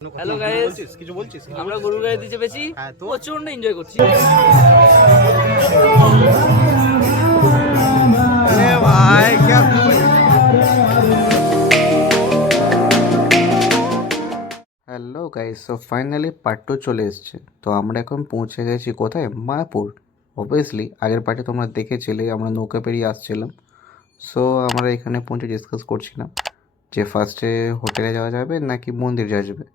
Hello guys, কিছু বলছিস? আমরা গরুর গাড়িতে চেপেছি, প্রচন্ড এনজয় করছি। अरे भाई क्या hello guys, so finally part 2 চলে এসেছে। তো আমরা এখন পৌঁছে গেছি কোথায়? মায়াপুর। অবভিয়াসলি আগের পার্টে তোমরা দেখেছিলে আমরা নৌকা পেরিয়ে আসছিলাম। সো আমরা এখানে পৌঁছে ডিসকাস করছিলাম যে ফার্স্টে হোটেলে যাওয়া যাবে নাকি মন্দির যাওয়া যাবে।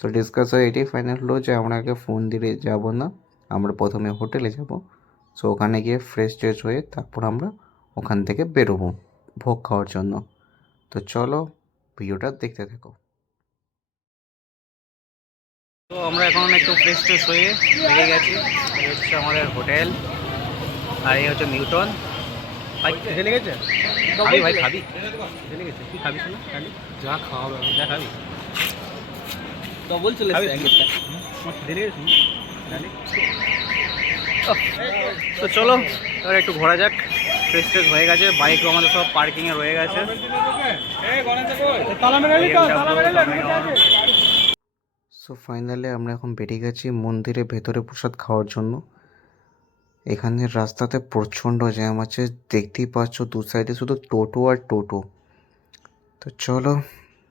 তো ডিসকাস হয়ে এটাই ফাইনাল হলো যে আমরা আগে মন্দিরে যাব না, আমরা প্রথমে হোটেলে যাব। সো ওখানে গিয়ে ফ্রেশ ট্রেশ হয়ে তারপর আমরা ওখান থেকে বেরোবো ভোগ খাওয়ার জন্য। তো চলো ভিডিওটা দেখতে থাকো। তো আমরা এখন একটু ফ্রেশ ট্রেশ হয়ে বেরিয়ে গেছি। এই হচ্ছে আমাদের হোটেল, আর এই হচ্ছে নিউটন। ভাই ঢেলে গেছে? খাবি ভাই, খাবি? ঢেলে গেছে, কি খাবি? শোনো খালি যা খাওয়া, যা খাবি ডবল চলে এসেছে একটা ঢেলে গেছে। তো চলো এবার একটু ঘোরা যাক। ফ্রেশ ট্রেশ হয়ে গেছে, বাইকও আমাদের সব পার্কিংয়ে রয়ে গেছে। সো ফাইনালি আমরা এখন বেরিয়ে গেছি মন্দিরের ভেতরে প্রসাদ খাওয়ার জন্য। এখানের রাস্তাতে প্রচণ্ড জ্যাম আছে, দেখতেই পাচ্ছ দু সাইডে শুধু টোটো আর টোটো। তো চলো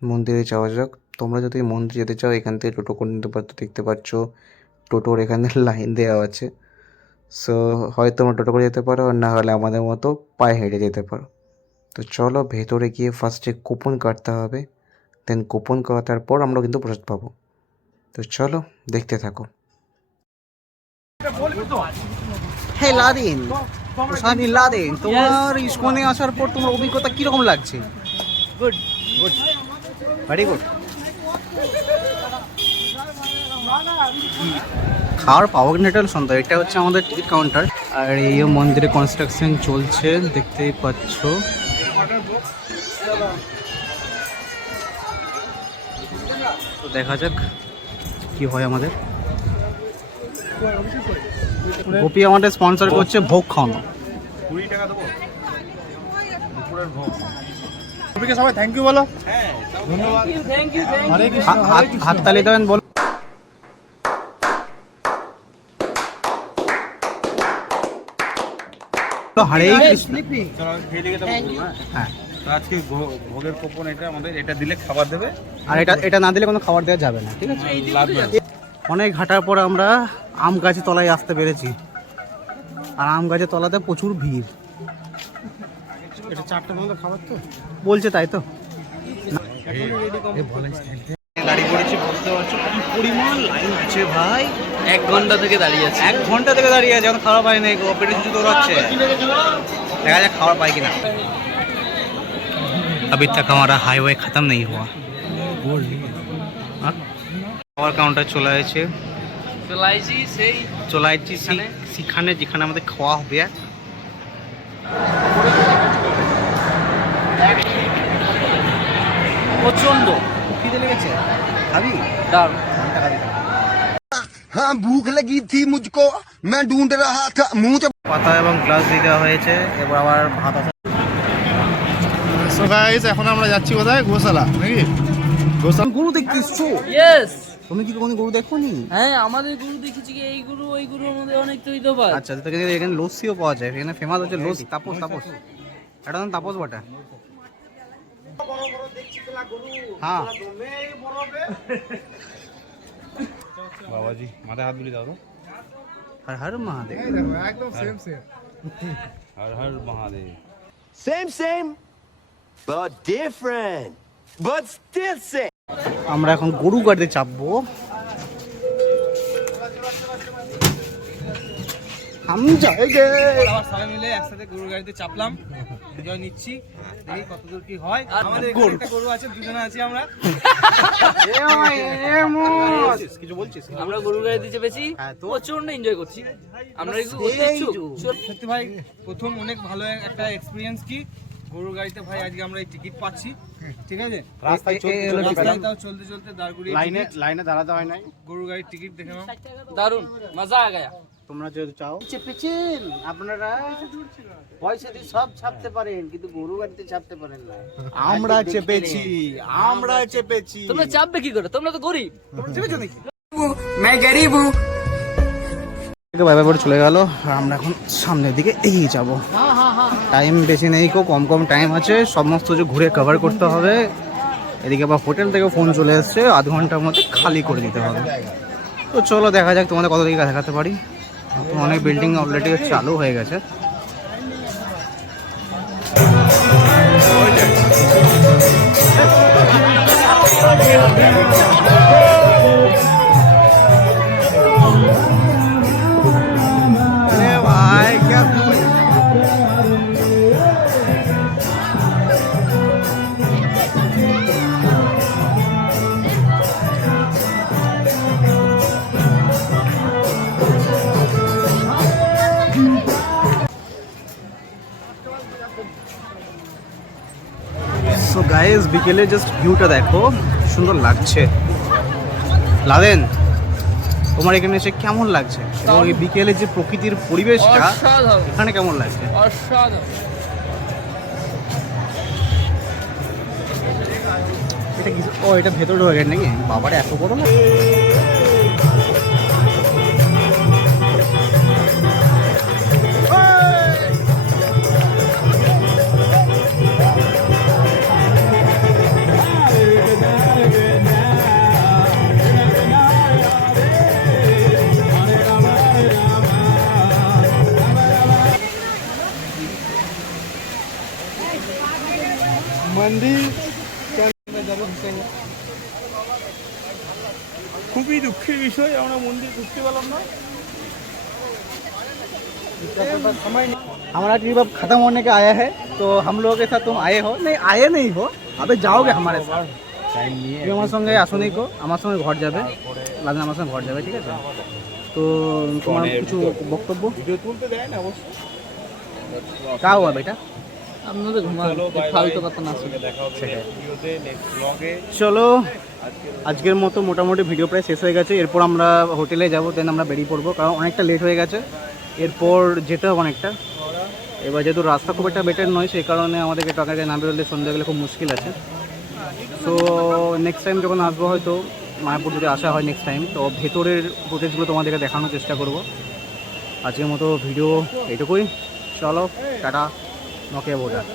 মন্দিরে যাওয়া যাক। তোমরা যদি মন্দির যেতে চাও এখান থেকে টোটো করে নিতে পারো। দেখতে পাচ্ছ টোটোর এখানে লাইন দেওয়া আছে। সো হয়তো তোমরা টোটো করে যেতে পারো, আর না হলে আমাদের মতো পায়ে হেঁটে যেতে পারো। তো চলো ভেতরে গিয়ে ফার্স্টে কুপন কাটতে হবে, দেন কুপন কাটার পর আমরা কিন্তু প্রসাদ পাবো। তো চলো দেখতে থাকো। হে লাদেন, প্রসাদী লাদেন, তোমার ইসকনে আসার পর তোমার অভিজ্ঞতা কিরকম লাগছে? Good, good, very good. খাওয়ার পাওয়া কিনা এটা সন্দেহ। এটা হচ্ছে আমাদের টিকিট কাউন্টার, আর এই মন্দিরে কনস্ট্রাকশন চলছে দেখতেই পাচ্ছ। তো দেখা যাক কি হয় আমাদের। গোপী আমাদের স্পন্সর করছে ভোগ খাওয়ানো। 20 টাকা দেবো দুপুরের ভোগ। গোপীকে সবাই থ্যাংক ইউ বলো। হ্যাঁ ধন্যবাদ, থ্যাংক ইউ। হাততালি দেবেন বল। হরে কৃষ্ণ। চলো খেয়ে দিকে দেবো। হ্যাঁ, তো আজকে ভোগের কুপন এটা আমাদের, এটা দিলে খাবার দেবে। আর এটা না দিলে কোনো খাবার দেওয়া যাবে না, ঠিক আছে? অনেক ঘাটার পর আমরা আম গাছের তলায় আসতে পেরেছি, আর আম গাছের তলাতে প্রচুর ভিড়। এটা 4টা মতো খাবার তো বলছে, তাই তো? দাঁড়িয়ে পড়েছি, বুঝতে পারছো কি পরিমাণ লাইন আছে ভাই। 1 ঘন্টা থেকে দাঁড়িয়ে আছি। 1 ঘন্টা থেকে দাঁড়িয়ে আছে, এখন খাওয়া পাই নাই গো, পেটে কিছু দৌড়াচ্ছে। দেখা যাক খাওয়ার পাই কিনা। अभी तक हमारा हाईवे खत्म नहीं हुआ। খাওয়ার কাউন্টার চলে আসছে, চলাইছি সেই সেখানে যেখানে আমাদের খাওয়া হবে। প্রচন্ড খিদে লেগেছে, খাবি? দারুণ। हाँ भूख लगी थी मुझको, मैं ढूंढ रहा था मुंह से। পাতা এবং গ্লাস দিয়ে দেওয়া হয়েছে, এবার আবার ভাত আছে। সো গাইস এখন আমরা যাচ্ছি কোথায়? গোশালা নাকি? গোশালা গরু দেখতে এসছো? ইয়েস। তুমি কি কোনো গরু দেখোনি? হ্যাঁ, আমাদের গুরু দেখেছি কি, এই গুরু ওই গুরুর মধ্যে অনেক তৈতফাৎ। আচ্ছা, তো এখানে লস্যিও পাওয়া যায়। এখানে ফেমাস হচ্ছে লস্যি। তাপস এটা নাম তাপস বটে। হ্যাঁ, বাবাজি মাথায় হাত বুলিয়ে দাও তো। হর হর মহাদেব। একদম same same. Har Har Mahadev. Same but different, but still same. আমরা এখন গরু গাড়িতে চাপবো। আমি যাইগে। আবার সবাই মিলে একসাথে গরুর গাড়িতে চাপলাম, এনজয় নিচ্ছি, দেখি কতদূর কি হয়। আমাদের এখানে একটা গরু আছে, দুজনে আছি আমরা। কিছু বলছিস? আমরা গরুর গাড়িতে চেপেছি, হ্যাঁ, তো? প্রচন্ড এনজয় করছি। আমরা একটু সত্যি ভাই, প্রথম অনেক ভালো একটা এক্সপিরিয়েন্স। কি গরুর গাড়িতে ভাই আজকে আমরা এই টিকিট পাচ্ছি, ঠিক আছে? রাস্তায় রাস্তায় তাও চলতে দাঁড় করিয়ে লাইনে দাঁড়াতে হয় নাই। গরুর গাড়ির টিকিট দেখে নাও, দারুন মজা আ গয়া। তোমরা যদি চাও চেপেছেন আপনারা পয়সা দিয়ে সব ছাপতে পারেন, কিন্তু গরু গাড়িতে ছাপতে পারেন না। আমরা চেপেছি, আমরা চেপেছি। তোমরা চাপবে কি করে? তোমরা তো গরিব। তোমরা চেপেছো নাকি? বাই বাই করে চলে গেল। আর আমরা এখন সামনের দিকে এগিয়ে যাব। টাইম বেশি নেই, কম কম টাইম আছে, সমস্ত যে ঘুরে কভার করতে হবে। এদিকে আবার হোটেল থেকে ফোন চলে এসছে, আধ ঘন্টার মধ্যে খালি করে দিতে হবে। তো চলো দেখা যাক তোমাদের কত দিকে দেখাতে পারি। তো অনেক বিল্ডিং অলরেডি চালু হয়ে গেছে। সো গাইস, বিকেলে জাস্ট ভিউটা দেখো, সুন্দর লাগছে। লাদেন, তোমার এখানে এসে কেমন লাগছে? এবং এই বিকেলে যে প্রকৃতির পরিবেশটা অসাধারণ, এখানে কেমন লাগছে? অসাধারণ। এটা কিছু, ও এটা ভেতরে ঢোকা গেট নাকি? বাবারে এত বড় না। খুবই দুঃখের বিষয়, আমরা মন্দির ঢুকতে পারলাম না। हमारा ट्रिप अब खत्म होने का आया है, तो हम लोगों के साथ तुम आए हो? नहीं आए नहीं हो, अबे जाओगे हमारे साथ। তুমি আমার সঙ্গে আসো নি কো, আমার সঙ্গে ঘর যাবে, লাদেন আমার সঙ্গে ঘর যাবে, ঠিক আছে? তো তোমার কিছু বক্তব্য? ভিডিও তুলতে দেয় না অবশ্য। কা হুয়া বেটা? আপনাদের ঘুমান, ফালতু কথা না শুনে। দেখা হবে ভিডিওতে, নেক্সট ব্লগে। চলো আজকের মতো মোটামুটি ভিডিও প্রায় শেষ হয়ে গেছে। এরপর আমরা হোটেলে যাব, দেন আমরা বেরিয়ে পড়বো, কারণ অনেকটা লেট হয়ে গেছে। এরপর যেতে হবে অনেকটা। এবার যেহেতু রাস্তা খুব একটা বেটার নয়, সেই কারণে আমাদেরকে টাকাকে না বেরোলে সন্ধ্যে গেলে খুব মুশকিল আছে। সো নেক্সট টাইম যখন আসবো, হয়তো মায়াপুর যদি আসা হয় নেক্সট টাইম, তো ভেতরের ফুটেজগুলো তোমাদেরকে দেখানোর চেষ্টা করব। আজকের মতো ভিডিও এইটুকুই। চলো টাটা, নকিয়া বোর্ডার।